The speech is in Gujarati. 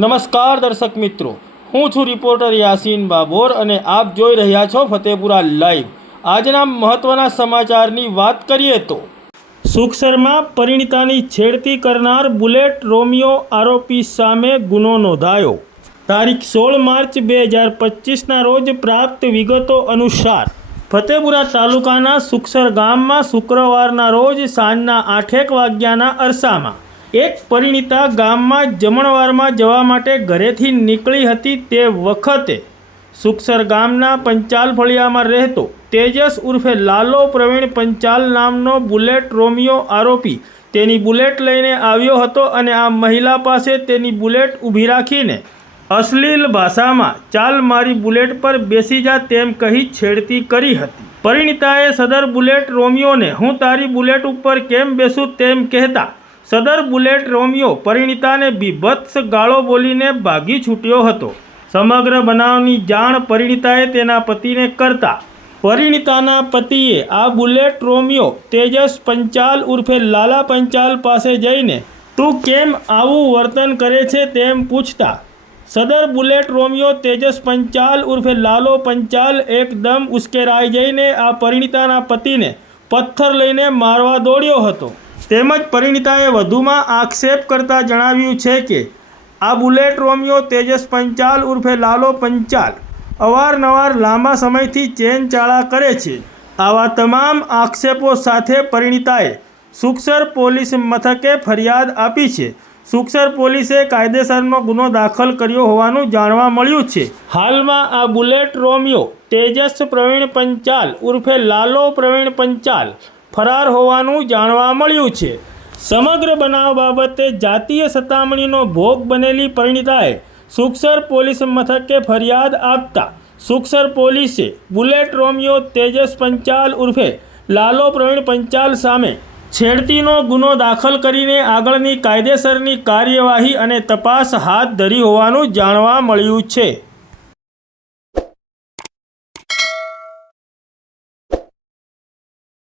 નમસ્કાર દર્શક મિત્રો. હું છું રિપોર્ટર યાસીન બાબોર અને આપ જોઈ રહ્યા છો ફતેપુરા લાઈવ. આજના મહત્વના સમાચારની વાત કરીએ તો સુખસરમાં પરિણીતાની છેડતી કરનાર બુલેટ રોમિયો આરોપી સામે ગુનો નોંધાયો. તારીખ સોળ માર્ચ બે હજાર પચીસના રોજ પ્રાપ્ત વિગતો અનુસાર, ફતેપુરા તાલુકાના સુખસર ગામમાં શુક્રવારના રોજ સાંજના આઠેક વાગ્યાના અરસામાં એક પરિણીતા ગામમાં જમણવારમાં જવા માટે ઘરેથી નીકળી હતી તે વખતે સુખસર ગામના પંચાલ ફળિયામાં રહેતો તેજસ ઉર્ફે લાલો પ્રવીણ પંચાલ નામનો બુલેટ રોમિયો આરોપી તેની બુલેટ લઈને આવ્યો હતો અને આ મહિલા પાસે તેની બુલેટ ઊભી રાખીને અશ્લીલ ભાષામાં ચાલ મારી બુલેટ પર બેસી જા તેમ કહી છેડતી કરી હતી. પરિણીતાએ સદર બુલેટ રોમિયોને હું તારી બુલેટ ઉપર કેમ બેસું તેમ કહેતા સદર બુલેટ રોમિયો પરિણીતાને બીભત્સ ગાળો બોલીને ભાગી છૂટ્યો હતો. સમગ્ર બનાવની જાણ પરિણીતાએ તેના પતિને કરતા. પરિણીતાના પતિએ આ બુલેટ રોમિયો તેજસ પંચાલ ઉર્ફે લાલા પંચાલ પાસે જઈને, તું કેમ આવું વર્તન કરે છે? તેમ પૂછતા. સદર બુલેટ રોમિયો તેજસ પંચાલ ઉર્ફે લાલો પંચાલ એકદમ ઉશ્કેરાઈ જઈને આ પરિણીતાના પતિને પથ્થર લઈને મારવા દોડ્યો હતો. તેમજ પરિણીતાએ વધુમાં આક્ષેપ કરતા જણાવ્યું છે કે, આ બુલેટ રોમિયો તેજસ પંચાલ ઉર્ફે લાલો પંચાલ અવારનવાર લાંબા સમયથી ચેન ચાળા કરે છે. આવા તમામ આક્ષેપો સાથે પરિણીતાએ સુખસર પોલીસ મથકે ફરિયાદ આપી છે. સુખસર પોલીસે કાયદેસરનો ગુનો દાખલ કર્યો હોવાનું જાણવા મળ્યું છે. હાલમાં આ બુલેટ રોમિયો તેજસ પ્રવીણ પંચાલ ઉર્ફે લાલો પ્રવીણ પંચાલ ફરાર હોવાનું જાણવા મળ્યું છે. સમગ્ર બનાવ બાબતે જાતીય સતામણીનો ભોગ બનેલી પરિણીતાએ સુખસર પોલીસ મથકે ફરિયાદ આપતા સુખસર પોલીસે બુલેટ રોમિયો તેજસ પંચાલ ઉર્ફે લાલો પ્રવીણ પંચાલ સામે છેડતીનો ગુનો દાખલ કરીને આગળની કાયદેસરની કાર્યવાહી અને તપાસ હાથ ધરી હોવાનું જાણવા મળ્યું છે.